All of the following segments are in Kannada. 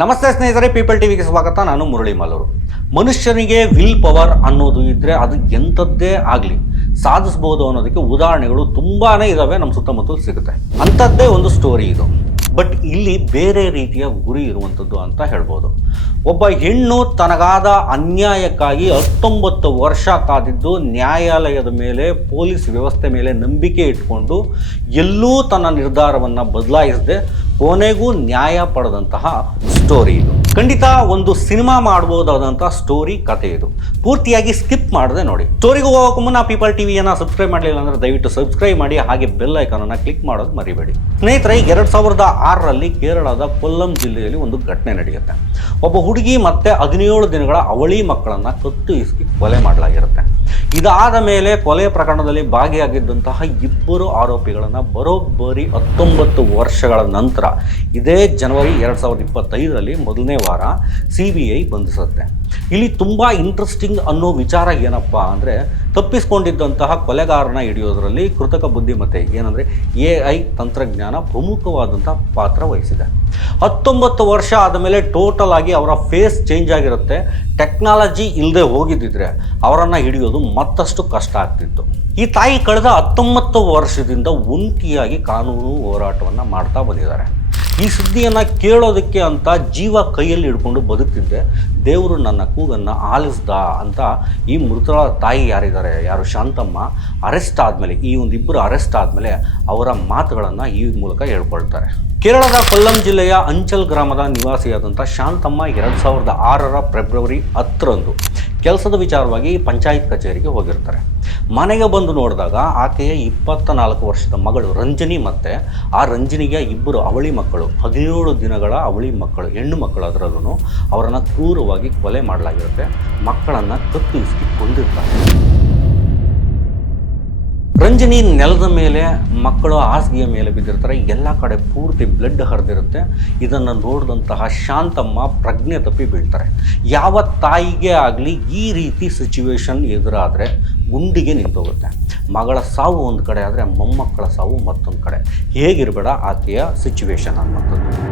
ನಮಸ್ತೆ ಸ್ನೇಹಿತರೆ ಪೀಪಲ್ ಟಿವಿಗೆ ಸ್ವಾಗತ. ನಾನು ಮುರಳಿ ಮಾಲೂರು ಮನುಷ್ಯನಿಗೆ ವಿಲ್ ಪವರ್ ಅನ್ನೋದು ಇದ್ದರೆ ಅದು ಎಂಥದ್ದೇ ಆಗಲಿ, ಸಾಧಿಸ್ಬೋದು ಅನ್ನೋದಕ್ಕೆ ಉದಾಹರಣೆಗಳು ತುಂಬಾ ಇದಾವೆ ನಮ್ಮ ಸುತ್ತಮುತ್ತಲು ಸಿಗುತ್ತೆ. ಅಂಥದ್ದೇ ಒಂದು ಸ್ಟೋರಿ ಇದು. ಬಟ್ ಇಲ್ಲಿ ಬೇರೆ ರೀತಿಯ ಗುರಿ ಇರುವಂಥದ್ದು ಅಂತ ಹೇಳ್ಬೋದು. ಒಬ್ಬ ಹೆಣ್ಣು ತನಗಾದ ಅನ್ಯಾಯಕ್ಕಾಗಿ ಹತ್ತೊಂಬತ್ತು ವರ್ಷ ಕಾದಿದ್ದು ನ್ಯಾಯಾಲಯದ ಮೇಲೆ, ಪೊಲೀಸ್ ವ್ಯವಸ್ಥೆ ಮೇಲೆ ನಂಬಿಕೆ ಇಟ್ಕೊಂಡು ಎಲ್ಲೂ ತನ್ನ ನಿರ್ಧಾರವನ್ನು ಬದಲಾಯಿಸದೆ ಕೊನೆಗೂ ನ್ಯಾಯ ಪಡೆದಂತಹ ಸ್ಟೋರಿ ಇದು. ಖಂಡಿತ ಒಂದು ಸಿನಿಮಾ ಮಾಡಬಹುದಾದಂತಹ ಸ್ಟೋರಿ ಕಥೆ ಇದು. ಪೂರ್ತಿಯಾಗಿ ಸ್ಕಿಪ್ ಮಾಡದೆ ನೋಡಿ. ಸ್ಟೋರಿಗೆ ಹೋಗೋಕೆ ಮುನ್ನ ಪೀಪಲ್ ಟಿವಿಯನ್ನು ಸಬ್ಸ್ಕ್ರೈಬ್ ಮಾಡಲಿಲ್ಲ ಅಂದರೆ ದಯವಿಟ್ಟು ಸಬ್ಸ್ಕ್ರೈಬ್ ಮಾಡಿ, ಹಾಗೆ ಬೆಲ್ ಐಕಾನನ್ನು ಕ್ಲಿಕ್ ಮಾಡೋದು ಮರಿಬೇಡಿ. ಸ್ನೇಹಿತರೆ ಎರಡು ಸಾವಿರದ ಆರರಲ್ಲಿ ಕೇರಳದ ಕೊಲ್ಲಂ ಜಿಲ್ಲೆಯಲ್ಲಿ ಒಂದು ಘಟನೆ ನಡೆಯುತ್ತೆ. ಒಬ್ಬ ಹುಡುಗಿ ಮತ್ತೆ ಹದಿನೇಳು ದಿನಗಳ ಅವಳಿ ಮಕ್ಕಳನ್ನು ಕತ್ತು ಇಸ್ಕಿ ಕೊಲೆ ಮಾಡಲಾಗಿರುತ್ತೆ. ಇದಾದ ಮೇಲೆ ಕೊಲೆ ಪ್ರಕರಣದಲ್ಲಿ ಭಾಗಿಯಾಗಿದ್ದಂತಹ ಇಬ್ಬರು ಆರೋಪಿಗಳನ್ನು ಬರೋಬ್ಬರಿ ಹತ್ತೊಂಬತ್ತು ವರ್ಷಗಳ ನಂತರ ಇದೇ ಜನವರಿ ಎರಡು ಸಾವಿರದ ಇಪ್ಪತ್ತೈದರಲ್ಲಿ ಮೊದಲನೇ ವಾರ ಸಿ ಬಿ ಐ ಬಂಧಿಸುತ್ತೆ. ಇಲ್ಲಿ ತುಂಬ ಇಂಟ್ರೆಸ್ಟಿಂಗ್ ಅನ್ನೋ ವಿಚಾರ ಏನಪ್ಪ ಅಂದರೆ ತಪ್ಪಿಸ್ಕೊಂಡಿದ್ದಂತಹ ಕೊಲೆಗಾರನ ಹಿಡಿಯೋದರಲ್ಲಿ ಕೃತಕ ಬುದ್ಧಿಮತ್ತೆ ಏನಂದರೆ ಎ ಐ ತಂತ್ರಜ್ಞಾನ ಪ್ರಮುಖವಾದಂಥ ಪಾತ್ರ ವಹಿಸಿದೆ. ಹತ್ತೊಂಬತ್ತು ವರ್ಷ ಆದಮೇಲೆ ಟೋಟಲ್ ಆಗಿ ಅವರ ಫೇಸ್ ಚೇಂಜ್ ಆಗಿರುತ್ತೆ. ಟೆಕ್ನಾಲಜಿ ಇಲ್ಲದೆ ಹೋಗಿದ್ದಿದ್ರೆ ಅವರನ್ನು ಹಿಡಿಯೋದು ಮತ್ತಷ್ಟು ಕಷ್ಟ ಆಗ್ತಿತ್ತು. ಈ ತಾಯಿ ಕಳೆದ ಹತ್ತೊಂಬತ್ತು ವರ್ಷದಿಂದ ಒಂಟಿಯಾಗಿ ಕಾನೂನು ಹೋರಾಟವನ್ನು ಮಾಡ್ತಾ ಬಂದಿದ್ದಾರೆ. ಈ ಸುದ್ದಿಯನ್ನು ಕೇಳೋದಕ್ಕೆ ಅಂತ ಜೀವ ಕೈಯಲ್ಲಿ ಹಿಡ್ಕೊಂಡು ಬದುಕ್ತಿದ್ದೆ ದೇವರು ನನ್ನ ಕೂಗನ್ನು ಆಲಿಸ್ದ ಅಂತ ಈ ಮೃತರ ತಾಯಿ ಯಾರಿದ್ದಾರೆ? ಯಾರು? ಶಾಂತಮ್ಮ ಅರೆಸ್ಟ್ ಆದಮೇಲೆ, ಈ ಒಂದಿಬ್ಬರು ಅರೆಸ್ಟ್ ಆದಮೇಲೆ ಅವರ ಮಾತುಗಳನ್ನು ಈ ಮೂಲಕ ಹೇಳ್ಕೊಳ್ತಾರೆ. ಕೇರಳದ ಕೊಲ್ಲಂ ಜಿಲ್ಲೆಯ ಅಂಚಲ್ ಗ್ರಾಮದ ನಿವಾಸಿಯಾದಂಥ ಶಾಂತಮ್ಮ ಎರಡು ಸಾವಿರದ ಆರರ ಫೆಬ್ರವರಿ ಹತ್ತರಂದು ಕೆಲಸದ ವಿಚಾರವಾಗಿ ಪಂಚಾಯತ್ ಕಚೇರಿಗೆ ಹೋಗಿರ್ತಾರೆ. ಮನೆಗೆ ಬಂದು ನೋಡಿದಾಗ ಆಕೆಯ ಇಪ್ಪತ್ತ ನಾಲ್ಕು ವರ್ಷದ ಮಗಳು ರಂಜನಿ ಮತ್ತು ಆ ರಂಜನಿಗೆ ಇಬ್ಬರು ಅವಳಿ ಮಕ್ಕಳು, ಹದಿನೇಳು ದಿನಗಳ ಅವಳಿ ಮಕ್ಕಳು, ಹೆಣ್ಣು ಮಕ್ಕಳು ಅದರಲ್ಲೂ ಅವರನ್ನು ಕ್ರೂರವಾಗಿ ಕೊಲೆ ಮಾಡಲಾಗಿರುತ್ತೆ. ಮಕ್ಕಳನ್ನು ಕತ್ತು ಇಸ್ಕಿ ಕೊಂದಿರ್ತಾರೆ ರಂಜನಿ ನೆಲದ ಮೇಲೆ ಮಕ್ಕಳು ಹಾಸಿಗೆಯ ಮೇಲೆ ಬಿದ್ದಿರ್ತಾರೆ. ಎಲ್ಲ ಕಡೆ ಪೂರ್ತಿ ಬ್ಲಡ್ ಹರಿದಿರುತ್ತೆ. ಇದನ್ನು ನೋಡಿದಂತಹ ಶಾಂತಮ್ಮ ಪ್ರಜ್ಞೆ ತಪ್ಪಿ ಬೀಳ್ತಾರೆ. ಯಾವ ತಾಯಿಗೆ ಆಗಲಿ ಈ ರೀತಿ ಸಿಚುವೇಶನ್ ಎದುರಾದರೆ ಗುಂಡಿಗೆ ನಿಂತೋಗುತ್ತೆ. ಮಗಳ ಸಾವು ಒಂದು ಕಡೆ ಆದರೆ ಮೊಮ್ಮಕ್ಕಳ ಸಾವು ಮತ್ತೊಂದು ಕಡೆ. ಹೇಗಿರಬೇಡ ಆಕೆಯ ಸಿಚುವೇಶನ್ ಅನ್ನುವಂಥದ್ದು.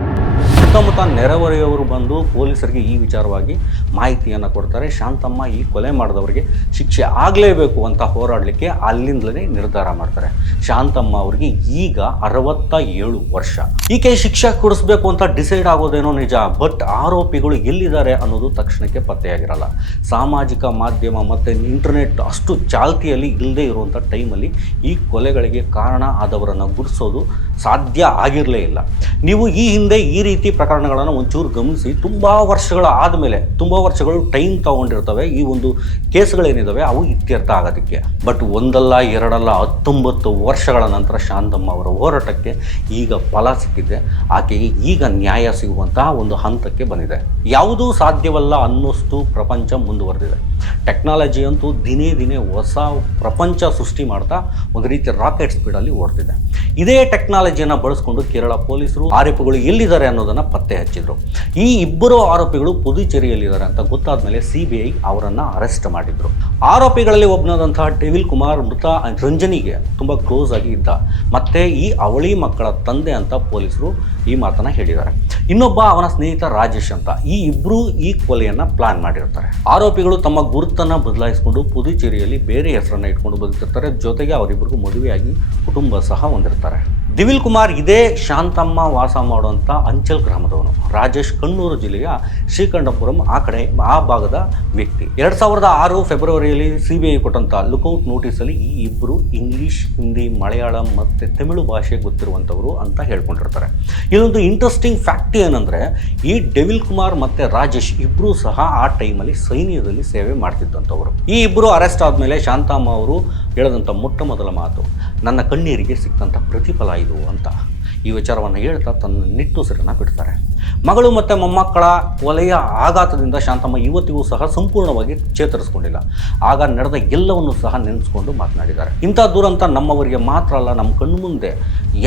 ಸುತ್ತಮುತ್ತ ನೆರೆಹೊರೆಯವರು ಬಂದು ಪೊಲೀಸರಿಗೆ ಈ ವಿಚಾರವಾಗಿ ಮಾಹಿತಿಯನ್ನು ಕೊಡ್ತಾರೆ. ಶಾಂತಮ್ಮ ಈ ಕೊಲೆ ಮಾಡಿದವರಿಗೆ ಶಿಕ್ಷೆ ಆಗಲೇಬೇಕು ಅಂತ ಹೋರಾಡಲಿಕ್ಕೆ ಅಲ್ಲಿಂದಲೇ ನಿರ್ಧಾರ ಮಾಡ್ತಾರೆ. ಶಾಂತಮ್ಮ ಅವರಿಗೆ ಈಗ ಅರವತ್ತ ಏಳು ವರ್ಷ. ಈಕೆ ಶಿಕ್ಷೆ ಕೊಡಿಸ್ಬೇಕು ಅಂತ ಡಿಸೈಡ್ ಆಗೋದೇನೋ ನಿಜ, ಬಟ್ ಆರೋಪಿಗಳು ಎಲ್ಲಿದ್ದಾರೆ ಅನ್ನೋದು ತಕ್ಷಣಕ್ಕೆ ಪತ್ತೆಯಾಗಿರಲ್ಲ. ಸಾಮಾಜಿಕ ಮಾಧ್ಯಮ ಮತ್ತು ಇಂಟರ್ನೆಟ್ ಅಷ್ಟು ಚಾಲ್ತಿಯಲ್ಲಿ ಇಲ್ಲದೆ ಇರುವಂಥ ಟೈಮಲ್ಲಿ ಈ ಕೊಲೆಗಳಿಗೆ ಕಾರಣ ಆದವರನ್ನು ಗುರುತಿಸೋದು ಸಾಧ್ಯ ಆಗಿರಲೇ ಇಲ್ಲ. ನೀವು ಈ ಹಿಂದೆ ಈ ರೀತಿ ಪ್ರಕರಣಗಳನ್ನು ಒಂಚೂರು ಗಮನಿಸಿ, ತುಂಬ ವರ್ಷಗಳ ಆದಮೇಲೆ, ತುಂಬ ವರ್ಷಗಳು ಟೈಮ್ ತಗೊಂಡಿರ್ತವೆ, ಈ ಒಂದು ಕೇಸ್ಗಳೇನಿದ್ದಾವೆ ಅವು ಇತ್ಯರ್ಥ ಆಗೋದಕ್ಕೆ. ಬಟ್ ಒಂದಲ್ಲ, ಎರಡಲ್ಲ, ಹತ್ತೊಂಬತ್ತು ವರ್ಷಗಳ ನಂತರ ಶಾಂತಮ್ಮ ಅವರ ಹೋರಾಟಕ್ಕೆ ಈಗ ಫಲ ಸಿಕ್ಕಿದೆ. ಆಕೆಗೆ ಈಗ ನ್ಯಾಯ ಸಿಗುವಂತಹ ಒಂದು ಹಂತಕ್ಕೆ ಬಂದಿದೆ. ಯಾವುದೂ ಸಾಧ್ಯವಲ್ಲ ಅನ್ನೋಷ್ಟು ಪ್ರಪಂಚ ಮುಂದುವರೆದಿದೆ. ಟೆಕ್ನಾಲಜಿ ಅಂತೂ ದಿನೇ ದಿನೇ ಹೊಸ ಪ್ರಪಂಚ ಸೃಷ್ಟಿ ಮಾಡ್ತಾ ಒಂದು ರೀತಿ ರಾಕೆಟ್ ಸ್ಪೀಡಲ್ಲಿ ಓಡ್ತಿದೆ. ಇದೇ ಟೆಕ್ನಾಲಜಿಯನ್ನು ಬಳಸ್ಕೊಂಡು ಕೇರಳ ಪೊಲೀಸರು ಆರೋಪಿಗಳು ಎಲ್ಲಿದ್ದಾರೆ ಅನ್ನೋದನ್ನು ಪತ್ತೆ ಹಚ್ಚಿದ್ರು. ಈ ಇಬ್ಬರು ಆರೋಪಿಗಳು ಪುದುಚೇರಿಯಲ್ಲಿದ್ದಾರೆ ಅಂತ ಗೊತ್ತಾದ ಮೇಲೆ ಸಿ ಬಿ ಐ ಅವರನ್ನು ಅರೆಸ್ಟ್ ಮಾಡಿದ್ರು. ಆರೋಪಿಗಳಲ್ಲಿ ಒಬ್ಬನಾದಂತಹ ಟೆವಿಲ್ ಕುಮಾರ್, ಮೃತ ರಂಜನಿಗೆ ತುಂಬ ಕ್ಲೋಸ್ ಆಗಿ ಇದ್ದ. ಮತ್ತೆ ಈ ಅವಳಿ ಮಕ್ಕಳ ತಂದೆ ಅಂತ ಪೊಲೀಸರು ಈ ಮಾತನ್ನ ಹೇಳಿದ್ದಾರೆ. ಇನ್ನೊಬ್ಬ ಅವನ ಸ್ನೇಹಿತ ರಾಜೇಶ್ ಅಂತ. ಈ ಇಬ್ಬರು ಈ ಕೊಲೆಯನ್ನು ಪ್ಲಾನ್ ಮಾಡಿರ್ತಾರೆ. ಆರೋಪಿಗಳು ತಮ್ಮ ಗುರುತನ್ನು ಬದಲಾಯಿಸ್ಕೊಂಡು ಪುದುಚೇರಿಯಲ್ಲಿ ಬೇರೆ ಹೆಸರನ್ನು ಇಟ್ಕೊಂಡು ಬದುಕಿರ್ತಾರೆ ಜೊತೆಗೆ ಅವರಿಬ್ಬರಿಗೂ ಮದುವೆಯಾಗಿ ಕುಟುಂಬ ಸಹ ಹೊಂದಿರ್ತಾರೆ. ದಿವಿಲ್ ಕುಮಾರ್ ಇದೇ ಶಾಂತಮ್ಮ ವಾಸ ಮಾಡುವಂಥ ಅಂಚಲ್ ಗ್ರಾಮದವನು. ರಾಜೇಶ್ ಕಣ್ಣೂರು ಜಿಲ್ಲೆಯ ಶ್ರೀಕಂಠಪುರಂ ಆ ಕಡೆ, ಆ ಭಾಗದ ವ್ಯಕ್ತಿ. ಎರಡು ಸಾವಿರದ ಆರು ಫೆಬ್ರವರಿಯಲ್ಲಿ ಸಿ ಬಿ ಐ ಕೊಟ್ಟಂಥ ಲುಕೌಟ್ ನೋಟಿಸಲ್ಲಿ ಈ ಇಬ್ಬರು ಇಂಗ್ಲೀಷ್, ಹಿಂದಿ, ಮಲಯಾಳಂ ಮತ್ತು ತಮಿಳು ಭಾಷೆ ಗೊತ್ತಿರುವಂಥವರು ಅಂತ ಹೇಳ್ಕೊಂಡಿರ್ತಾರೆ. ಇದೊಂದು ಇಂಟ್ರೆಸ್ಟಿಂಗ್ ಫ್ಯಾಕ್ಟ್ ಏನಂದರೆ, ಈ ಡೆವಿಲ್ ಕುಮಾರ್ ಮತ್ತು ರಾಜೇಶ್ ಇಬ್ಬರೂ ಸಹ ಆ ಟೈಮಲ್ಲಿ ಸೈನ್ಯದಲ್ಲಿ ಸೇವೆ ಮಾಡ್ತಿದ್ದಂಥವರು ಈ ಇಬ್ಬರು ಅರೆಸ್ಟ್ ಆದಮೇಲೆ ಶಾಂತಮ್ಮ ಅವರು ಹೇಳಿದಂಥ ಮೊಟ್ಟ ಮೊದಲ ಮಾತು, ನನ್ನ ಕಣ್ಣೀರಿಗೆ ಸಿಕ್ಕಂಥ ಪ್ರತಿಫಲ ಇದು ಅಂತ ಈ ವಿಚಾರವನ್ನು ಹೇಳ್ತಾ ತನ್ನ ನಿಟ್ಟುಸಿರನ್ನು ಬಿಡ್ತಾರೆ. ಮಗಳು ಮತ್ತು ಮೊಮ್ಮಕ್ಕಳ ಒಲೆಯ ಆಘಾತದಿಂದ ಶಾಂತಮ್ಮ ಇವತ್ತಿಗೂ ಸಹ ಸಂಪೂರ್ಣವಾಗಿ ಚೇತರಿಸ್ಕೊಂಡಿಲ್ಲ. ಆಗ ನಡೆದ ಎಲ್ಲವನ್ನು ಸಹ ನೆನೆಸ್ಕೊಂಡು ಮಾತನಾಡಿದ್ದಾರೆ. ಇಂಥ ದುರಂತ ನಮ್ಮವರಿಗೆ ಮಾತ್ರ ಅಲ್ಲ, ನಮ್ಮ ಕಣ್ಣು ಮುಂದೆ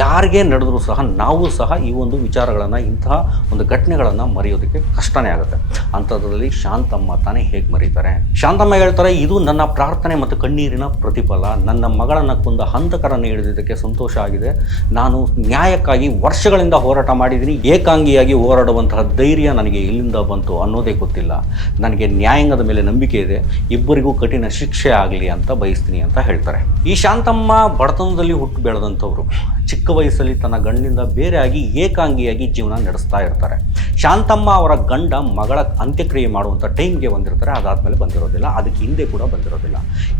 ಯಾರಿಗೇ ನಡೆದರೂ ಸಹ ನಾವು ಸಹ ಈ ಒಂದು ವಿಚಾರಗಳನ್ನು ಇಂತಹ ಒಂದು ಘಟನೆಗಳನ್ನು ಮರೆಯೋದಕ್ಕೆ ಕಷ್ಟನೇ ಆಗುತ್ತೆ. ಅಂಥದ್ರಲ್ಲಿ ಶಾಂತಮ್ಮ ತಾನೇ ಹೇಗೆ ಮರೀತಾರೆ? ಶಾಂತಮ್ಮ ಹೇಳ್ತಾರೆ, ಇದು ನನ್ನ ಪ್ರಾರ್ಥನೆ ಮತ್ತು ಕಣ್ಣೀರಿನ ಪ್ರತಿಫಲ. ನನ್ನ ಮಗಳನ್ನು ಕೊಂದ ಹಂತಕರನ್ನು ಹಿಡಿದಿದ್ದಕ್ಕೆ ಸಂತೋಷ ಆಗಿದೆ. ನಾನು ನ್ಯಾಯಕ್ಕಾಗಿ ವರ್ಷಗಳಿಂದ ಹೋರಾಟ ಮಾಡಿದ್ದೀನಿ. ಏಕಾಂಗಿಯಾಗಿ ಹೋರಾಡುವಂತಹ ಧೈರ್ಯ ನನಗೆ ಎಲ್ಲಿಂದ ಬಂತು ಅನ್ನೋದೇ ಗೊತ್ತಿಲ್ಲ. ನನಗೆ ನ್ಯಾಯಾಂಗದ ಮೇಲೆ ನಂಬಿಕೆ ಇದೆ. ಇಬ್ಬರಿಗೂ ಕಠಿಣ ಶಿಕ್ಷೆ ಆಗಲಿ ಅಂತ ಬಯಸ್ತೀನಿ ಅಂತ ಹೇಳ್ತಾರೆ. ಈ ಶಾಂತಮ್ಮ ಬಡತನದಲ್ಲಿ ಹುಟ್ಟು ಬೆಳೆದಂಥವ್ರು. ಚಿಕ್ಕ ವಯಸ್ಸಲ್ಲಿ ತನ್ನ ಗಂಡಿನಿಂದ ಬೇರೆಯಾಗಿ ಏಕಾಂಗಿಯಾಗಿ ಜೀವನ ನಡೆಸ್ತಾ ಇರ್ತಾರೆ. ಶಾಂತಮ್ಮ ಅವರ ಗಂಡ ಮಗಳ ಅಂತ್ಯಕ್ರಿಯೆ ಮಾಡುವಂಥ ಟೈಮ್ಗೆ ಬಂದಿರ್ತಾರೆ. ಅದಾದಮೇಲೆ ಬಂದಿರೋದಿಲ್ಲ. ಅದಕ್ಕೆ ಹಿಂದೆ ಕೂಡ ಬಂದಿರೋದಿಲ್ಲ.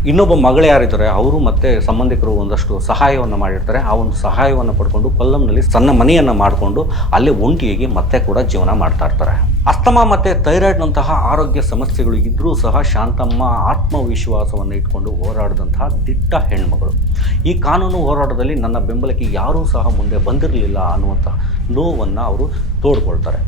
ಇನ್ನೊಬ್ಬ ಮಗಳು ಯಾರಿದ್ದಾರೆ? ಅವರು ಮತ್ತೆ ಸಂಬಂಧಿಕರು ಒಂದಷ್ಟು ಸಹಾಯವನ್ನು ಮಾಡಿರ್ತಾರೆ. ಆ ಒಂದು ಸಹಾಯವನ್ನು ಪಡ್ಕೊಂಡು ಕೊಲ್ಲಂನಲ್ಲಿ ಸಣ್ಣ ಮನೆಯನ್ನು ಮಾಡಿಕೊಂಡು ಅಲ್ಲೇ ಒಂಟಿಯಾಗಿ ಮತ್ತೆ ಕೂಡ ಜೀವನ ಮಾಡ್ತಾ ಇರ್ತಾರೆ. ಅಸ್ತಮಾ ಮತ್ತು ಥೈರಾಯ್ಡ್ನಂತಹ ಆರೋಗ್ಯ ಸಮಸ್ಯೆಗಳು ಇದ್ದರೂ ಸಹ ಶಾಂತಮ್ಮ ಆತ್ಮವಿಶ್ವಾಸವನ್ನು ಇಟ್ಕೊಂಡು ಹೋರಾಡಿದಂತಹ ದಿಟ್ಟ ಹೆಣ್ಮಗಳು. ಈ ಕಾನೂನು ಹೋರಾಟದಲ್ಲಿ ನನ್ನ ಬೆಂಬಲಕ್ಕೆ ಯಾರೂ ಸಹ ಮುಂದೆ ಬಂದಿರಲಿಲ್ಲ ಅನ್ನುವಂಥ ನೋವನ್ನು ಅವರು ತೋಡ್ಕೊಳ್ತಾರೆ.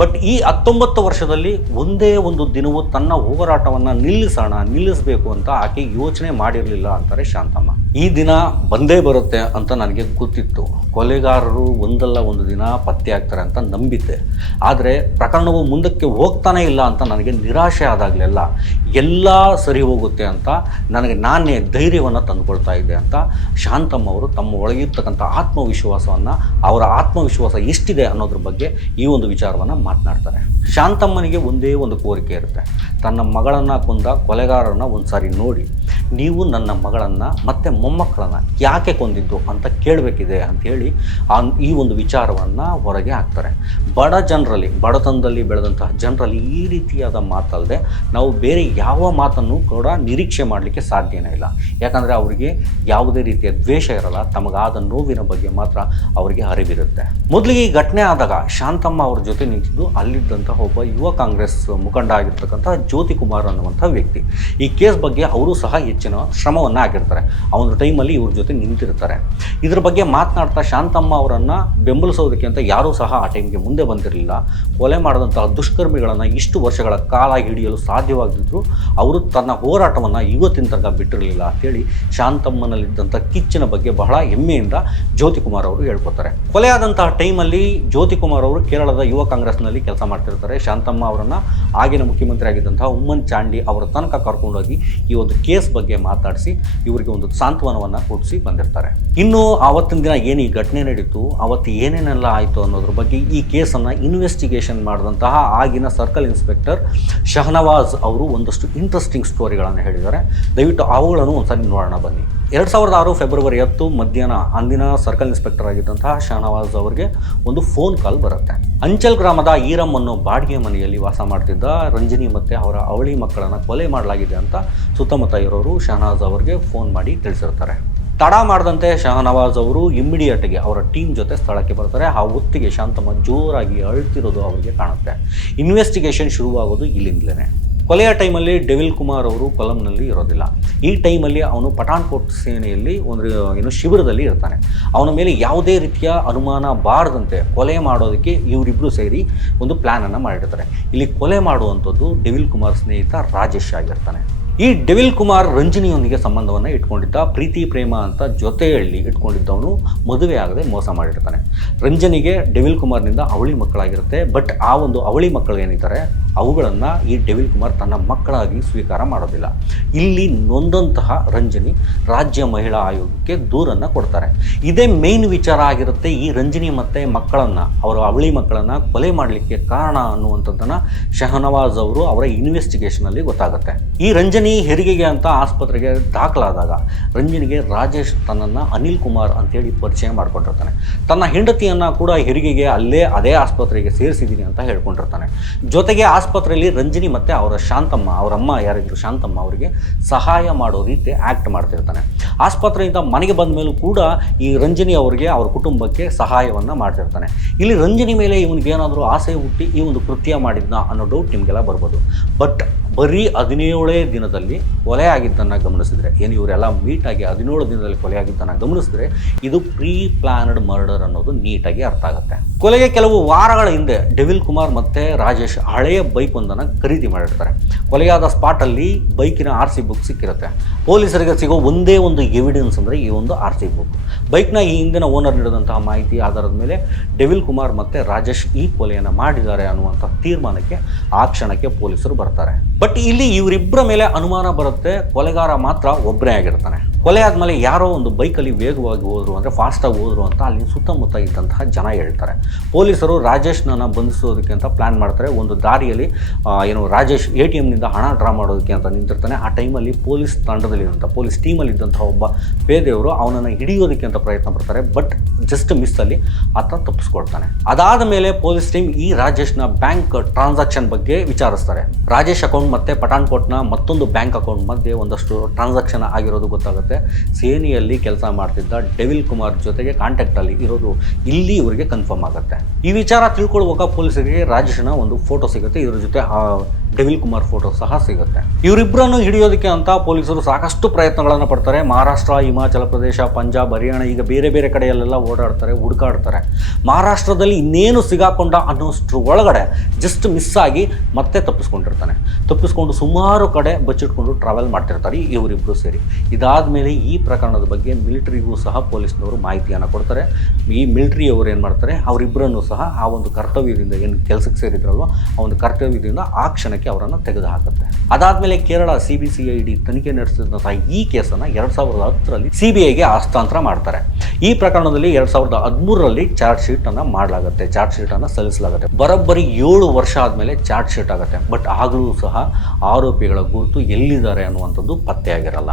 ಬಟ್ ಈ ಹತ್ತೊಂಬತ್ತು ವರ್ಷದಲ್ಲಿ ಒಂದೇ ಒಂದು ದಿನವೂ ತನ್ನ ಹೋರಾಟವನ್ನು ನಿಲ್ಲಿಸೋಣ, ನಿಲ್ಲಿಸಬೇಕು ಅಂತ ಆಕೆ ಯೋಚನೆ ಮಾಡಿರಲಿಲ್ಲ ಅಂತಾರೆ ಶಾಂತಮ್ಮ. ಈ ದಿನ ಬಂದೇ ಬರುತ್ತೆ ಅಂತ ನನಗೆ ಗೊತ್ತಿತ್ತು. ಕೊಲೆಗಾರರು ಒಂದಲ್ಲ ಒಂದು ದಿನ ಪತ್ತೆ ಆಗ್ತಾರೆ ಅಂತ ನಂಬಿದ್ದೆ. ಆದರೆ ಪ್ರಕರಣವು ಮುಂದಕ್ಕೆ ಹೋಗ್ತಾನೇ ಇಲ್ಲ ಅಂತ ನನಗೆ ನಿರಾಶೆ ಆದಾಗಲೆಲ್ಲ ಎಲ್ಲ ಸರಿ ಹೋಗುತ್ತೆ ಅಂತ ನನಗೆ ನಾನೇ ಧೈರ್ಯವನ್ನು ತಂದುಕೊಳ್ತಾ ಇದ್ದೆ ಅಂತ ಶಾಂತಮ್ಮ ಅವರು ತಮ್ಮ ಒಳಗಿರ್ತಕ್ಕಂಥ ಆತ್ಮವಿಶ್ವಾಸವನ್ನು, ಅವರ ಆತ್ಮವಿಶ್ವಾಸ ಎಷ್ಟಿದೆ ಅನ್ನೋದ್ರ ಬಗ್ಗೆ ಈ ಒಂದು ವಿಚಾರವನ್ನು ಮಾತನಾಡ್ತಾರೆ. ಶಾಂತಮ್ಮನಿಗೆ ಒಂದೇ ಒಂದು ಕೋರಿಕೆ ಇರುತ್ತೆ. ತನ್ನ ಮಗಳನ್ನು ಕೊಂದ ಕೊಲೆಗಾರರನ್ನ ಒಂದು ಸಾರಿ ನೋಡಿ, ನೀವು ನನ್ನ ಮಗಳನ್ನು ಮತ್ತು ಮೊಮ್ಮಕ್ಕಳನ್ನು ಯಾಕೆ ಕೊಂದಿದ್ದು ಅಂತ ಕೇಳಬೇಕಿದೆ ಅಂಥೇಳಿ ಆ ಈ ಒಂದು ವಿಚಾರವನ್ನು ಹೊರಗೆ ಹಾಕ್ತಾರೆ. ಬಡ ಜನರಲ್ಲಿ, ಬಡತನದಲ್ಲಿ ಬೆಳೆದಂತಹ ಜನರಲ್ಲಿ ಈ ರೀತಿಯಾದ ಮಾತಲ್ಲದೆ ನಾವು ಬೇರೆ ಯಾವ ಮಾತನ್ನು ಕೂಡ ನಿರೀಕ್ಷೆ ಮಾಡಲಿಕ್ಕೆ ಸಾಧ್ಯನೇ ಇಲ್ಲ. ಯಾಕಂದರೆ ಅವರಿಗೆ ಯಾವುದೇ ರೀತಿಯ ದ್ವೇಷ ಇರಲ್ಲ, ತಮಗಾದ ನೋವಿನ ಬಗ್ಗೆ ಮಾತ್ರ ಅವರಿಗೆ ಅರಿವಿರುತ್ತೆ. ಮೊದಲಿಗೆ ಈ ಘಟನೆ ಆದಾಗ ಶಾಂತಮ್ಮ ಅವ್ರ ಜೊತೆ ನಿಂತಿದ್ದು ಅಲ್ಲಿದ್ದಂತಹ ಒಬ್ಬ ಯುವ ಕಾಂಗ್ರೆಸ್ ಮುಖಂಡ ಆಗಿರ್ತಕ್ಕಂಥ ಜ್ಯೋತಿ ಕುಮಾರ್ ಅನ್ನುವಂಥ ವ್ಯಕ್ತಿ. ಈ ಕೇಸ್ ಬಗ್ಗೆ ಅವರು ಸಹ ಹೆಚ್ಚಿನ ಶ್ರಮವನ್ನು ಹಾಕಿರ್ತಾರೆ ಆ ಒಂದು ಟೈಮಲ್ಲಿ ಇವ್ರ ಜೊತೆ ನಿಂತಿರ್ತಾರೆ. ಇದ್ರ ಬಗ್ಗೆ ಮಾತನಾಡ್ತಾ ಶಾಂತಮ್ಮ ಅವರನ್ನು ಬೆಂಬಲಿಸೋದಕ್ಕೆ ಅಂತ ಯಾರೂ ಸಹ ಆ ಟೈಮ್ಗೆ ಮುಂದೆ ಬಂದಿರಲಿಲ್ಲ. ಕೊಲೆ ಮಾಡಿದಂತಹ ದುಷ್ಕರ್ಮಿಗಳನ್ನು ಇಷ್ಟು ವರ್ಷಗಳ ಕಾಲ ಹಿಡಿಯಲು ಸಾಧ್ಯವಾಗಿದ್ದರೂ ಅವರು ತನ್ನ ಹೋರಾಟವನ್ನು ಇವತ್ತಿನ ತನಕ ಬಿಟ್ಟಿರಲಿಲ್ಲ ಅಂತೇಳಿ ಶಾಂತಮ್ಮನಲ್ಲಿದ್ದಂಥ ಕಿಚ್ಚಿನ ಬಗ್ಗೆ ಬಹಳ ಹೆಮ್ಮೆಯಿಂದ ಜ್ಯೋತಿ ಕುಮಾರ್ ಅವರು ಹೇಳ್ಕೊತಾರೆ. ಕೊಲೆ ಆದಂತಹ ಟೈಮಲ್ಲಿ ಜ್ಯೋತಿ ಕುಮಾರ್ ಅವರು ಕೇರಳದ ಯುವ ಕಾಂಗ್ರೆಸ್ನಲ್ಲಿ ಕೆಲಸ ಮಾಡ್ತಿರ್ತಾರೆ. ಶಾಂತಮ್ಮ ಅವರನ್ನು ಆಗಿನ ಮುಖ್ಯಮಂತ್ರಿ ಆಗಿದ್ದಂತಹ ಉಮ್ಮನ್ ಚಾಂಡಿ ಅವರ ತನಕ ಕರ್ಕೊಂಡೋಗಿ ಈ ಒಂದು ಕೇಸ್ ಬಗ್ಗೆ ಮಾತಾಡಿಸಿ, ಇವರಿಗೆ ಒಂದು ಸಾಂತ್ವನವನ್ನು ಕೊಡಿಸಿ ಬಂದಿರ್ತಾರೆ. ಇನ್ನು ಆವತ್ತಿನ ದಿನ ಏನು ಈ ಘಟನೆ ನಡೀತು ಅವತ್ತು ಏನೇನೆಲ್ಲ ಆಯಿತು ಅನ್ನೋದ್ರ ಬಗ್ಗೆ ಈ ಕೇಸನ್ನ ಇನ್ವೆಸ್ಟಿಗೇಷನ್ ಮಾಡಿದಂತಹ ಆಗಿನ ಸರ್ಕಲ್ ಇನ್ಸ್ಪೆಕ್ಟರ್ ಶಹನವಾಜ್ ಅವರು ಒಂದಷ್ಟು ಇಂಟ್ರೆಸ್ಟಿಂಗ್ ಸ್ಟೋರಿಗಳನ್ನು ಹೇಳಿದ್ದಾರೆ. ದಯವಿಟ್ಟು ಅವುಗಳನ್ನು ಒಂದ್ಸರಿ ನೋಡೋಣ ಬನ್ನಿ. ಎರಡು ಸಾವಿರದ ಆರು ಫೆಬ್ರವರಿ ಹತ್ತು ಮಧ್ಯಾಹ್ನ ಅಂದಿನ ಸರ್ಕಲ್ ಇನ್ಸ್ಪೆಕ್ಟರ್ ಆಗಿದ್ದಂತಹ ಶಹನವಾಜ್ ಅವರಿಗೆ ಒಂದು ಫೋನ್ ಕಾಲ್ ಬರುತ್ತೆ. ಅಂಚಲ್ ಗ್ರಾಮದ ಈರಮ್ ಅನ್ನು ಬಾಡಿಗೆ ಮನೆಯಲ್ಲಿ ವಾಸ ಮಾಡ್ತಿದ್ದ ರಂಜನಿ ಮತ್ತು ಅವರ ಅವಳಿ ಮಕ್ಕಳನ್ನು ಕೊಲೆ ಮಾಡಲಾಗಿದೆ ಅಂತ ಸುತ್ತಮುತ್ತ ಇರೋರು ಶಹನಾಜ್ ಅವರಿಗೆ ಫೋನ್ ಮಾಡಿ ತಿಳಿಸಿರ್ತಾರೆ. ತಡ ಮಾಡದಂತೆ ಶಹನವಾಜ್ ಅವರು ಇಮ್ಮಿಡಿಯೇಟ್ಗೆ ಅವರ ಟೀಮ್ ಜೊತೆ ಸ್ಥಳಕ್ಕೆ ಬರ್ತಾರೆ. ಆ ಹೊತ್ತಿಗೆ ಶಾಂತಮ್ಮ ಜೋರಾಗಿ ಅಳ್ತಿರೋದು ಅವರಿಗೆ ಕಾಣುತ್ತೆ. ಇನ್ವೆಸ್ಟಿಗೇಷನ್ ಶುರುವಾಗೋದು ಇಲ್ಲಿಂದಲೇ ಕೊಲೆಯ ಟೈಮಲ್ಲಿ ಡೆವಿಲ್ ಕುಮಾರ್ ಅವರು ಕೊಲಂನಲ್ಲಿ ಇರೋದಿಲ್ಲ. ಈ ಟೈಮಲ್ಲಿ ಅವನು ಪಠಾಣ್ಕೋಟ್ ಸೇನೆಯಲ್ಲಿ ಒಂದು, ಏನು ಶಿಬಿರದಲ್ಲಿ ಇರ್ತಾನೆ. ಅವನ ಮೇಲೆ ಯಾವುದೇ ರೀತಿಯ ಅನುಮಾನ ಬಾರದಂತೆ ಕೊಲೆ ಮಾಡೋದಕ್ಕೆ ಇವರಿಬ್ಬರು ಸೇರಿ ಒಂದು ಪ್ಲ್ಯಾನನ್ನು ಮಾಡಿರ್ತಾರೆ. ಇಲ್ಲಿ ಕೊಲೆ ಮಾಡುವಂಥದ್ದು ಡೆವಿಲ್ ಕುಮಾರ್ ಸ್ನೇಹಿತ ರಾಜೇಶ್ ಆಗಿರ್ತಾನೆ. ಈ ಡೆವಿಲ್ ಕುಮಾರ್ ರಂಜನಿಯೊಂದಿಗೆ ಸಂಬಂಧವನ್ನು ಇಟ್ಕೊಂಡಿದ್ದ, ಪ್ರೀತಿ, ಪ್ರೇಮ ಅಂತ ಜೊತೆಯಲ್ಲಿ ಇಟ್ಕೊಂಡಿದ್ದವನು ಮದುವೆ ಆಗದೆ ಮೋಸ ಮಾಡಿರ್ತಾನೆ. ರಂಜನಿಗೆ ಡೆವಿಲ್ ಕುಮಾರ್ನಿಂದ ಅವಳಿ ಮಕ್ಕಳಾಗಿರುತ್ತೆ ಬಟ್ ಆ ಒಂದು ಅವಳಿ ಮಕ್ಕಳು ಏನಿದ್ದಾರೆ, ಅವುಗಳನ್ನು ಈ ಡೆವಿಲ್ ಕುಮಾರ್ ತನ್ನ ಮಕ್ಕಳಾಗಿ ಸ್ವೀಕಾರ ಮಾಡೋದಿಲ್ಲ. ಇಲ್ಲಿ ನೊಂದಂತಹ ರಂಜನಿ ರಾಜ್ಯ ಮಹಿಳಾ ಆಯೋಗಕ್ಕೆ ದೂರನ್ನು ಕೊಡ್ತಾರೆ. ಇದೇ ಮೇನ್ ವಿಚಾರ ಆಗಿರುತ್ತೆ ಈ ರಂಜನಿ ಮತ್ತು ಮಕ್ಕಳನ್ನು, ಅವರ ಅವಳಿ ಮಕ್ಕಳನ್ನು ಕೊಲೆ ಮಾಡಲಿಕ್ಕೆ ಕಾರಣ ಅನ್ನುವಂಥದ್ದನ್ನು ಶಹನವಾಜ್ ಅವರು ಅವರ ಇನ್ವೆಸ್ಟಿಗೇಷನಲ್ಲಿ ಗೊತ್ತಾಗುತ್ತೆ. ಈ ರಂಜನಿ ಹೆರಿಗೆಗೆ ಅಂತ ಆಸ್ಪತ್ರೆಗೆ ದಾಖಲಾದಾಗ ರಂಜನಿಗೆ ರಾಜೇಶ್ ತನ್ನನ್ನು ಅನಿಲ್ ಕುಮಾರ್ ಅಂತೇಳಿ ಪರಿಚಯ ಮಾಡಿಕೊಂಡಿರ್ತಾನೆ. ತನ್ನ ಹೆಂಡತಿಯನ್ನು ಕೂಡ ಹೆರಿಗೆಗೆ ಅಲ್ಲೇ ಅದೇ ಆಸ್ಪತ್ರೆಗೆ ಸೇರಿಸಿದ್ದೀನಿ ಅಂತ ಹೇಳ್ಕೊಂಡಿರ್ತಾನೆ. ಜೊತೆಗೆ ಆಸ್ಪತ್ರೆಯಲ್ಲಿ ರಂಜನಿ ಮತ್ತು ಅವರ ಶಾಂತಮ್ಮ ಅವರ ಅಮ್ಮ ಯಾರಿದ್ರು ಶಾಂತಮ್ಮ ಅವರಿಗೆ ಸಹಾಯ ಮಾಡೋ ರೀತಿ ಆ್ಯಕ್ಟ್ ಮಾಡ್ತಿರ್ತಾನೆ. ಆಸ್ಪತ್ರೆಯಿಂದ ಮನೆಗೆ ಬಂದ ಮೇಲೂ ಕೂಡ ಈ ರಂಜನಿ ಅವರಿಗೆ ಅವರ ಕುಟುಂಬಕ್ಕೆ ಸಹಾಯವನ್ನು ಮಾಡ್ತಿರ್ತಾನೆ. ಇಲ್ಲಿ ರಂಜನಿ ಮೇಲೆ ಇವನಿಗೇನಾದರೂ ಆಸೆ ಹುಟ್ಟಿ ಈ ಒಂದು ಕೃತ್ಯ ಮಾಡಿದ್ನ ಅನ್ನೋ ಡೌಟ್ ನಿಮಗೆಲ್ಲ ಬರ್ಬೋದು. ಬಟ್ ಬರೀ ಹದಿನೇಳೇ ದಿನದಲ್ಲಿ ಕೊಲೆ ಆಗಿದ್ದನ್ನು ಗಮನಿಸಿದರೆ. ಏನು ಇವರೆಲ್ಲ ಮೀಟಾಗಿ ಹದಿನೇಳು ದಿನದಲ್ಲಿ ಕೊಲೆ ಆಗಿದ್ದನ್ನು ಗಮನಿಸಿದ್ರೆ ಇದು ಪ್ರೀ ಪ್ಲಾನ್ಡ್ ಮರ್ಡರ್ ಅನ್ನೋದು ನೀಟಾಗಿ ಅರ್ಥ ಆಗುತ್ತೆ. ಕೊಲೆಗೆ ಕೆಲವು ವಾರಗಳ ಹಿಂದೆ ಡೆವಿಲ್ ಕುಮಾರ್ ಮತ್ತು ರಾಜೇಶ್ ಹಳೆಯ ಬೈಕ್ ಒಂದನ್ನು ಖರೀದಿ ಮಾಡಿರ್ತಾರೆ. ಕೊಲೆಯಾದ ಸ್ಪಾಟಲ್ಲಿ ಬೈಕಿನ ಆರ್ ಸಿ ಬುಕ್ ಸಿಕ್ಕಿರುತ್ತೆ. ಪೊಲೀಸರಿಗೆ ಸಿಗೋ ಒಂದೇ ಒಂದು ಎವಿಡೆನ್ಸ್ ಅಂದರೆ ಈ ಒಂದು ಆರ್ ಸಿ ಬುಕ್ ಬೈಕ್ನ ಈ ಹಿಂದಿನ ಓನರ್ ನೀಡಿದಂತಹ ಮಾಹಿತಿ ಆಧಾರದ ಮೇಲೆ ಡೆವಿಲ್ ಕುಮಾರ್ ಮತ್ತು ರಾಜೇಶ್ ಈ ಕೊಲೆಯನ್ನು ಮಾಡಿದ್ದಾರೆ ಅನ್ನುವಂಥ ತೀರ್ಮಾನಕ್ಕೆ ಆ ಕ್ಷಣಕ್ಕೆ ಪೊಲೀಸರು ಬರ್ತಾರೆ. ಬಟ್ ಇಲ್ಲಿ ಇವರಿಬ್ಬರ ಮೇಲೆ ಅನುಮಾನ ಬರುತ್ತೆ ಕೊಲೆಗಾರ ಮಾತ್ರ ಒಬ್ಬರೇ ಆಗಿರ್ತಾನೆ. ಕೊಲೆ ಆದಮೇಲೆ ಯಾರೋ ಒಂದು ಬೈಕಲ್ಲಿ ವೇಗವಾಗಿ ಹೋದರು ಅಂದರೆ ಫಾಸ್ಟಾಗಿ ಹೋದರು ಅಂತ ಅಲ್ಲಿ ಸುತ್ತಮುತ್ತ ಇದ್ದಂತಹ ಜನ ಹೇಳ್ತಾರೆ. ಪೊಲೀಸರು ರಾಜೇಶ್ನನ್ನು ಬಂಧಿಸೋದಕ್ಕೆ ಅಂತ ಪ್ಲ್ಯಾನ್ ಮಾಡ್ತಾರೆ. ಒಂದು ದಾರಿಯಲ್ಲಿ ಏನು ರಾಜೇಶ್ ಎ ಟಿ ಎಮ್ನಿಂದ ಹಣ ಡ್ರಾ ಮಾಡೋದಕ್ಕೆ ಅಂತ ನಿಂತಿರ್ತಾನೆ. ಆ ಟೈಮಲ್ಲಿ ಪೊಲೀಸ್ ತಂಡದಲ್ಲಿರುವಂಥ, ಪೊಲೀಸ್ ಟೀಮಲ್ಲಿದ್ದಂಥ ಒಬ್ಬ ಪೇದೆಯವರು ಅವನನ್ನು ಹಿಡಿಯೋದಕ್ಕೆ ಅಂತ ಪ್ರಯತ್ನ ಪಡ್ತಾರೆ. ಬಟ್ ಜಸ್ಟ್ ಮಿಸ್ಸಲ್ಲಿ ಆತ ತಪ್ಪಿಸ್ಕೊಳ್ತಾನೆ. ಅದಾದ ಮೇಲೆ ಪೊಲೀಸ್ ಟೀಮ್ ಈ ರಾಜೇಶ್ನ ಬ್ಯಾಂಕ್ ಟ್ರಾನ್ಸಾಕ್ಷನ್ ಬಗ್ಗೆ ವಿಚಾರಿಸ್ತಾರೆ. ರಾಜೇಶ್ ಅಕೌಂಟ್ ಮತ್ತು ಪಠಾಣ್ಕೋಟ್ನ ಮತ್ತೊಂದು ಬ್ಯಾಂಕ್ ಅಕೌಂಟ್ ಮಧ್ಯೆ ಒಂದಷ್ಟು ಟ್ರಾನ್ಸಾಕ್ಷನ್ ಆಗಿರೋದು ಗೊತ್ತಾಗುತ್ತೆ. ಸೇನೆಯಲ್ಲಿ ಕೆಲಸ ಮಾಡ್ತಿದ್ದ ಡೆವಿಲ್ ಕುಮಾರ್ ಜೊತೆಗೆ ಕಾಂಟ್ಯಾಕ್ಟಲ್ಲಿ ಇರೋದು ಇಲ್ಲಿ ಇವರಿಗೆ ಕನ್ಫರ್ಮ್ ಆಗುತ್ತೆ. ಈ ವಿಚಾರ ತಿಳ್ಕೊಳ್ಳುವಾಗ ಪೊಲೀಸರಿಗೆ ರಾಜೇಶನ ಒಂದು ಫೋಟೋ ಸಿಗುತ್ತೆ. ಇದ್ರ ಜೊತೆ ಡೆವಿಲ್ ಕುಮಾರ್ ಫೋಟೋ ಸಹ ಸಿಗುತ್ತೆ. ಇವರಿಬ್ಬರನ್ನು ಹಿಡಿಯೋದಕ್ಕೆ ಅಂತ ಪೊಲೀಸರು ಸಾಕಷ್ಟು ಪ್ರಯತ್ನಗಳನ್ನು ಪಡ್ತಾರೆ. ಮಹಾರಾಷ್ಟ್ರ, ಹಿಮಾಚಲ ಪ್ರದೇಶ, ಪಂಜಾಬ್, ಹರಿಯಾಣ ಈಗ ಬೇರೆ ಬೇರೆ ಕಡೆಯಲ್ಲೆಲ್ಲ ಓಡಾಡ್ತಾರೆ, ಹುಡುಕಾಡ್ತಾರೆ. ಮಹಾರಾಷ್ಟ್ರದಲ್ಲಿ ಇನ್ನೇನು ಸಿಗಾಕೊಂಡ ಅನ್ನೋಷ್ಟು ಒಳಗಡೆ ಜಸ್ಟ್ ಮಿಸ್ ಆಗಿ ಮತ್ತೆ ತಪ್ಪಿಸ್ಕೊಂಡಿರ್ತಾನೆ. ತಪ್ಪಿಸ್ಕೊಂಡು ಸುಮಾರು ಕಡೆ ಬಚ್ಚಿಟ್ಕೊಂಡು ಟ್ರಾವೆಲ್ ಮಾಡ್ತಿರ್ತಾರೆ ಇವರಿಬ್ಬರು ಸೇರಿ. ಇದಾದ ಮೇಲೆ ಈ ಪ್ರಕರಣದ ಬಗ್ಗೆ ಮಿಲಿಟರಿಗೂ ಸಹ ಪೊಲೀಸ್ನವರು ಮಾಹಿತಿಯನ್ನು ಕೊಡ್ತಾರೆ. ಈ ಮಿಲಿಟರಿಯವರು ಏನು ಮಾಡ್ತಾರೆ ಅವರಿಬ್ಬರನ್ನು ಸಹ ಆ ಒಂದು ಕರ್ತವ್ಯದಿಂದ ಏನು ಕೆಲಸಕ್ಕೆ ಸೇರಿದ್ರಲ್ವ, ಆ ಒಂದು ಕರ್ತವ್ಯದಿಂದ ಆ ಕ್ಷಣಕ್ಕೆ ಅವರನ್ನು ತೆಗೆದುಹಾಕುತ್ತೆ. ಅದಾದಮೇಲೆ Kerala C B C I D ತನಿಖೆ ನಡೆಸಿದಂತಹ ಈ ಕೇಸನ್ನು ಎರಡು ಸಾವಿರದ ಹತ್ತರಲ್ಲಿ ಸಿ ಬಿ ಐಗೆ ಹಸ್ತಾಂತರ ಮಾಡ್ತಾರೆ. ಈ ಪ್ರಕರಣದಲ್ಲಿ ಎರಡು ಸಾವಿರದ ಹದಿಮೂರರಲ್ಲಿ ಚಾರ್ಜ್ ಶೀಟನ್ನು ಮಾಡಲಾಗುತ್ತೆ, ಚಾರ್ಜ್ ಶೀಟನ್ನು ಸಲ್ಲಿಸಲಾಗುತ್ತೆ. ಬರೋಬ್ಬರಿ ಏಳು ವರ್ಷ ಆದಮೇಲೆ ಚಾರ್ಜ್ ಶೀಟ್ ಆಗುತ್ತೆ. ಬಟ್ ಆಗಲೂ ಸಹ ಆರೋಪಿಗಳ ಗುರುತು ಎಲ್ಲಿದ್ದಾರೆ ಅನ್ನುವಂಥದ್ದು ಪತ್ತೆಯಾಗಿರಲ್ಲ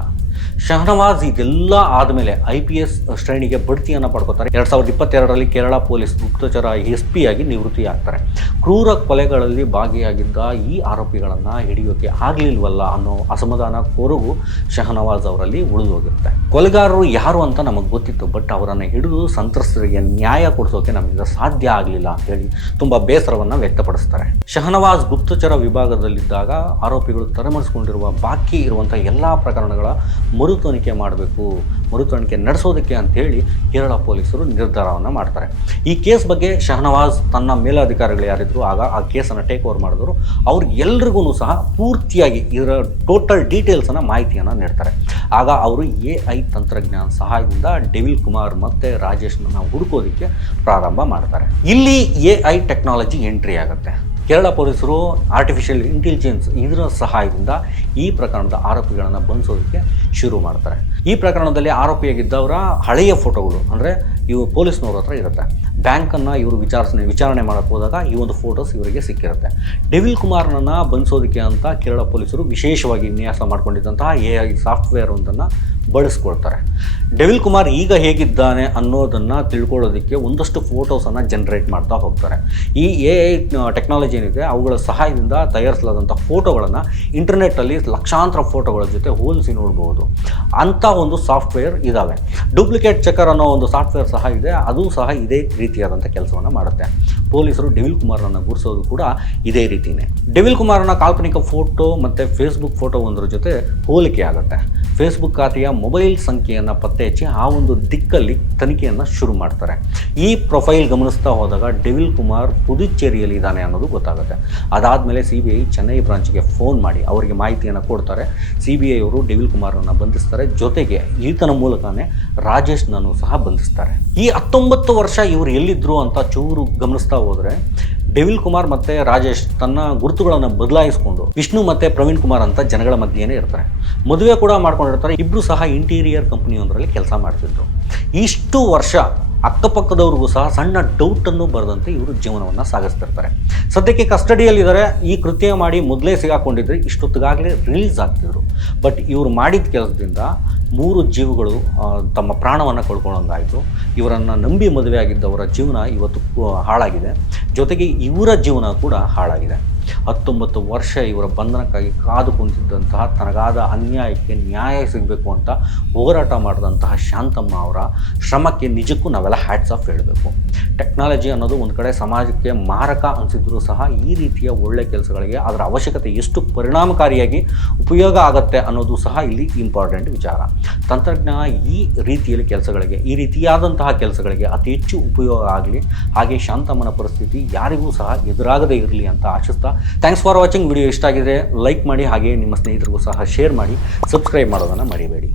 ಶಹನವಾಜ್ ಇದೆಲ್ಲ ಆದಮೇಲೆ ಐ ಪಿ ಎಸ್ ಶ್ರೇಣಿಗೆ ಬಡ್ತಿಯನ್ನು ಪಡ್ಕೋತಾರೆ. ಎರಡು ಸಾವಿರದ ಇಪ್ಪತ್ತೆರಡರಲ್ಲಿ ಕೇರಳ ಪೊಲೀಸ್ ಗುಪ್ತಚರ ಎಸ್ ಪಿ ಆಗಿ ನಿವೃತ್ತಿ ಆಗ್ತಾರೆ ಕ್ರೂರ ಕೊಲೆಗಳಲ್ಲಿ ಭಾಗಿಯಾಗಿದ್ದ ಈ ಆರೋಪಿಗಳನ್ನು ಹಿಡಿಯೋಕೆ ಆಗಲಿಲ್ವಲ್ಲ ಅನ್ನೋ ಅಸಮಾಧಾನ ಕೊರಗು ಶಹನವಾಜ್ ಅವರಲ್ಲಿ ಉಳಿದೋಗಿರುತ್ತೆ ಕೊಲೆಗಾರರು ಯಾರು ಅಂತ ನಮಗೆ ಗೊತ್ತಿತ್ತು, ಬಟ್ ಅವರನ್ನು ಹಿಡಿದು ಸಂತ್ರಸ್ತರಿಗೆ ನ್ಯಾಯ ಕೊಡಿಸೋಕೆ ನಮ್ಮಿಂದ ಸಾಧ್ಯ ಆಗಲಿಲ್ಲ ಅಂತ ಹೇಳಿ ತುಂಬ ಬೇಸರವನ್ನು ವ್ಯಕ್ತಪಡಿಸ್ತಾರೆ. ಶಹನವಾಜ್ ಗುಪ್ತಚರ ವಿಭಾಗದಲ್ಲಿದ್ದಾಗ ಆರೋಪಿಗಳು ತಲೆಮರೆಸಿಕೊಂಡಿರುವ ಬಾಕಿ ಇರುವಂಥ ಎಲ್ಲ ಪ್ರಕರಣಗಳ ಮರು ತನಿಖೆ ಮಾಡಬೇಕು ಮರು ತನಿಖೆ ನಡೆಸೋದಕ್ಕೆ ಅಂತೇಳಿ ಕೇರಳ ಪೊಲೀಸರು ನಿರ್ಧಾರವನ್ನು ಮಾಡ್ತಾರೆ. ಈ ಕೇಸ್ ಬಗ್ಗೆ ಶಹನವಾಜ್ ತನ್ನ ಮೇಲಾಧಿಕಾರಿಗಳು ಯಾರಿದ್ರು ಆಗ ಆ ಕೇಸನ್ನು ಟೇಕ್ ಓವರ್ ಮಾಡಿದ್ರು ಅವ್ರಿಗೆಲ್ರಿಗೂ ಸಹ ಪೂರ್ತಿಯಾಗಿ ಇದರ ಟೋಟಲ್ ಡೀಟೇಲ್ಸನ್ನು ಮಾಹಿತಿಯನ್ನು ನೀಡ್ತಾರೆ. ಆಗ ಅವರು ಎ ಐ ತಂತ್ರಜ್ಞಾನ ಸಹಾಯದಿಂದ ಡೆವಿಲ್ ಕುಮಾರ್ ಮತ್ತು ರಾಜೇಶ್ನ ಹುಡುಕೋದಕ್ಕೆ ಪ್ರಾರಂಭ ಮಾಡ್ತಾರೆ. ಇಲ್ಲಿ ಎ ಐ ಟೆಕ್ನಾಲಜಿ ಎಂಟ್ರಿ ಆಗುತ್ತೆ. ಕೇರಳ ಪೊಲೀಸರು ಆರ್ಟಿಫಿಷಿಯಲ್ ಇಂಟೆಲಿಜೆನ್ಸ್ ಇದರ ಸಹಾಯದಿಂದ ಈ ಪ್ರಕರಣದ ಆರೋಪಿಗಳನ್ನು ಬಂಧಿಸೋದಕ್ಕೆ ಶುರು ಮಾಡ್ತಾರೆ. ಈ ಪ್ರಕರಣದಲ್ಲಿ ಆರೋಪಿಯಾಗಿದ್ದವರ ಹಳೆಯ ಫೋಟೋಗಳು, ಅಂದರೆ ಇವು ಪೊಲೀಸ್ನವ್ರ ಹತ್ರ ಇರುತ್ತೆ. ಬ್ಯಾಂಕನ್ನು ಇವರು ವಿಚಾರಿಸಣೆ ವಿಚಾರಣೆ ಮಾಡೋಕ್ಕೆ ಹೋದಾಗ ಈ ಒಂದು ಫೋಟೋಸ್ ಇವರಿಗೆ ಸಿಕ್ಕಿರುತ್ತೆ. ಡೆವಿಲ್ ಕುಮಾರ್ನನ್ನು ಬಂಧಿಸೋದಕ್ಕೆ ಅಂತ ಕೇರಳ ಪೊಲೀಸರು ವಿಶೇಷವಾಗಿ ವಿನ್ಯಾಸ ಮಾಡಿಕೊಂಡಿದ್ದಂತಹ ಎ ಐ ಸಾಫ್ಟ್ವೇರ್ ಒಂದನ್ನು ಬಳಸ್ಕೊಳ್ತಾರೆ. ಡೆವಿಲ್ ಕುಮಾರ್ ಈಗ ಹೇಗಿದ್ದಾನೆ ಅನ್ನೋದನ್ನು ತಿಳ್ಕೊಳ್ಳೋದಕ್ಕೆ ಒಂದಷ್ಟು ಫೋಟೋಸನ್ನು ಜನ್ರೇಟ್ ಮಾಡ್ತಾ ಹೋಗ್ತಾರೆ. ಈ ಎ ಐ ಟೆಕ್ನಾಲಜಿ ಏನಿದೆ, ಅವುಗಳ ಸಹಾಯದಿಂದ ತಯಾರಿಸಲಾದಂಥ ಫೋಟೋಗಳನ್ನು ಇಂಟರ್ನೆಟ್ಟಲ್ಲಿ ಲಕ್ಷಾಂತರ ಫೋಟೋಗಳ ಜೊತೆ ಹೋಲಿಸಿ ನೋಡ್ಬೋದು. ಅಂಥ ಒಂದು ಸಾಫ್ಟ್ವೇರ್ ಇದ್ದಾವೆ ಡೂಪ್ಲಿಕೇಟ್ ಚೆಕರ್ ಅನ್ನೋ ಒಂದು ಸಾಫ್ಟ್ವೇರ್ ಸಹ ಇದೆ, ಅದು ಸಹ ಇದೇ ರೀತಿಯಾದಂಥ ಕೆಲಸವನ್ನು ಮಾಡುತ್ತೆ. ಪೊಲೀಸರು ಡೆವಿಲ್ ಕುಮಾರನ್ನು ಗುರುಸೋದು ಕೂಡ ಇದೇ ರೀತಿಯೇ ಡೆವಿಲ್ ಕುಮಾರನ ಕಾಲ್ಪನಿಕ ಫೋಟೋ ಮತ್ತು ಫೇಸ್ಬುಕ್ ಫೋಟೋ ಒಂದರ ಜೊತೆ ಹೋಲಿಕೆ ಆಗುತ್ತೆ. ಫೇಸ್ಬುಕ್ ಖಾತೆಯ ಮೊಬೈಲ್ ಸಂಖ್ಯೆಯನ್ನು ಪತ್ತೆ ಹಚ್ಚಿ ಆ ಒಂದು ದಿಕ್ಕಲ್ಲಿ ತನಿಖೆಯನ್ನು ಶುರು ಮಾಡ್ತಾರೆ. ಈ ಪ್ರೊಫೈಲ್ ಗಮನಿಸ್ತಾ ಹೋದಾಗ ಡೆವಿಲ್ ಕುಮಾರ್ ಪುದುಚೇರಿಯಲ್ಲಿ ಇದ್ದಾನೆ ಅನ್ನೋದು ಗೊತ್ತಾಗುತ್ತೆ. ಅದಾದಮೇಲೆ ಸಿ ಬಿ ಐ ಚೆನ್ನೈ ಬ್ರಾಂಚ್ಗೆ ಫೋನ್ ಮಾಡಿ ಅವರಿಗೆ ಮಾಹಿತಿಯನ್ನು ಕೊಡ್ತಾರೆ. ಸಿ ಬಿ ಐ ಅವರು ಡೆವಿಲ್ ಕುಮಾರನ್ನು ಬಂಧಿಸ್ತಾರೆ. ಜೊತೆಗೆ ಈತನ ಮೂಲಕನೇ ರಾಜೇಶ್ನನ್ನು ಸಹ ಬಂಧಿಸ್ತಾರೆ. ಈ ಹತ್ತೊಂಬತ್ತು ವರ್ಷ ಇವರು ಎಲ್ಲಿದ್ದರು ಅಂತ ಚೂರು ಗಮನಿಸ್ತಾ ಹೋದರೆ ಡೆವಿಲ್ ಕುಮಾರ್ ಮತ್ತು ರಾಜೇಶ್ ತನ್ನ ಗುರುತುಗಳನ್ನು ಬದಲಾಯಿಸಿಕೊಂಡು ವಿಷ್ಣು ಮತ್ತು ಪ್ರವೀಣ್ ಕುಮಾರ್ ಅಂತ ಜನಗಳ ಮಧ್ಯೆನೇ ಇರ್ತಾರೆ. ಮದುವೆ ಕೂಡ ಮಾಡ್ಕೊಂಡಿರ್ತಾರೆ. ಇಬ್ಬರು ಸಹ ಇಂಟೀರಿಯರ್ ಕಂಪ್ನಿಯೊಂದರಲ್ಲಿ ಕೆಲಸ ಮಾಡ್ತಿದ್ರು. ಇಷ್ಟು ವರ್ಷ ಅಕ್ಕಪಕ್ಕದವ್ರಿಗೂ ಸಹ ಸಣ್ಣ ಡೌಟನ್ನು ಬರದಂತೆ ಇವರು ಜೀವನವನ್ನು ಸಾಗಿಸ್ತಿರ್ತಾರೆ. ಸದ್ಯಕ್ಕೆ ಕಸ್ಟಡಿಯಲ್ಲಿದ್ದಾರೆ, ಈ ಕೃತ್ಯ ಮಾಡಿ ಮೊದಲೇ ಸಿಗಾಕೊಂಡಿದ್ರೆ ಇಷ್ಟೊತ್ತಿಗಾಗಲೇ ರಿಲೀಸ್ ಆಗ್ತಿದ್ರು. ಬಟ್ ಇವರು ಮಾಡಿದ ಕೆಲಸದಿಂದ ಮೂರು ಜೀವಗಳು ತಮ್ಮ ಪ್ರಾಣವನ್ನು ಕಳ್ಕೊಳ್ಳೋಂಗಾಯಿತು ಇವರನ್ನು ನಂಬಿ ಮದುವೆ ಆಗಿದ್ದವರ ಜೀವನ ಇವತ್ತು ಹಾಳಾಗಿದೆ. ಜೊತೆಗೆ ಇವರ ಜೀವನ ಕೂಡ ಹಾಳಾಗಿದೆ. ಹತ್ತೊಂಬತ್ತು ವರ್ಷ ಇವರ ಬಂಧನಕ್ಕಾಗಿ ಕಾದು ಕುಂತಿದ್ದಂತಹ, ತನಗಾದ ಅನ್ಯಾಯಕ್ಕೆ ನ್ಯಾಯ ಸಿಗಬೇಕು ಅಂತ ಹೋರಾಟ ಮಾಡಿದಂತಹ ಶಾಂತಮ್ಮ ಅವರ ಶ್ರಮಕ್ಕೆ ನಿಜಕ್ಕೂ ನಾವೆಲ್ಲ ಹ್ಯಾಟ್ಸ್ ಆಫ್ ಹೇಳಬೇಕು. ಟೆಕ್ನಾಲಜಿ ಅನ್ನೋದು ಒಂದು ಕಡೆ ಸಮಾಜಕ್ಕೆ ಮಾರಕ ಅನಿಸಿದ್ರೂ ಸಹ ಈ ರೀತಿಯ ಒಳ್ಳೆ ಕೆಲಸಗಳಿಗೆ ಅದರ ಅವಶ್ಯಕತೆ ಎಷ್ಟು ಪರಿಣಾಮಕಾರಿಯಾಗಿ ಉಪಯೋಗ ಆಗುತ್ತೆ ಅನ್ನೋದು ಸಹ ಇಲ್ಲಿ ಇಂಪಾರ್ಟೆಂಟ್ ವಿಚಾರ. ತಂತ್ರಜ್ಞಾನ ಈ ರೀತಿಯಲ್ಲಿ ಕೆಲಸಗಳಿಗೆ, ಈ ರೀತಿಯಾದಂತಹ ಕೆಲಸಗಳಿಗೆ ಅತಿ ಹೆಚ್ಚು ಉಪಯೋಗ ಆಗಲಿ, ಹಾಗೆ ಶಾಂತಮ್ಮನ ಪರಿಸ್ಥಿತಿ ಯಾರಿಗೂ ಸಹ ಎದುರಾಗದೇ ಇರಲಿ ಅಂತ ಆಶಿಸ್ತಾ ಥ್ಯಾಂಕ್ಸ್ ಫಾರ್ ವಾಚಿಂಗ್ ವಿಡಿಯೋ ಇಷ್ಟ ಆಗಿದ್ರೆ ಲೈಕ್ ಮಾಡಿ ಹಾಗೆ ನಿಮ್ಮ ಸ್ನೇಹಿತರಿಗೂ ಸಹ ಶೇರ್ ಮಾಡಿ. ಸಬ್ಸ್ಕ್ರೈಬ್ ಮಾಡೋದನ್ನು ಮರಿಬೇಡಿ.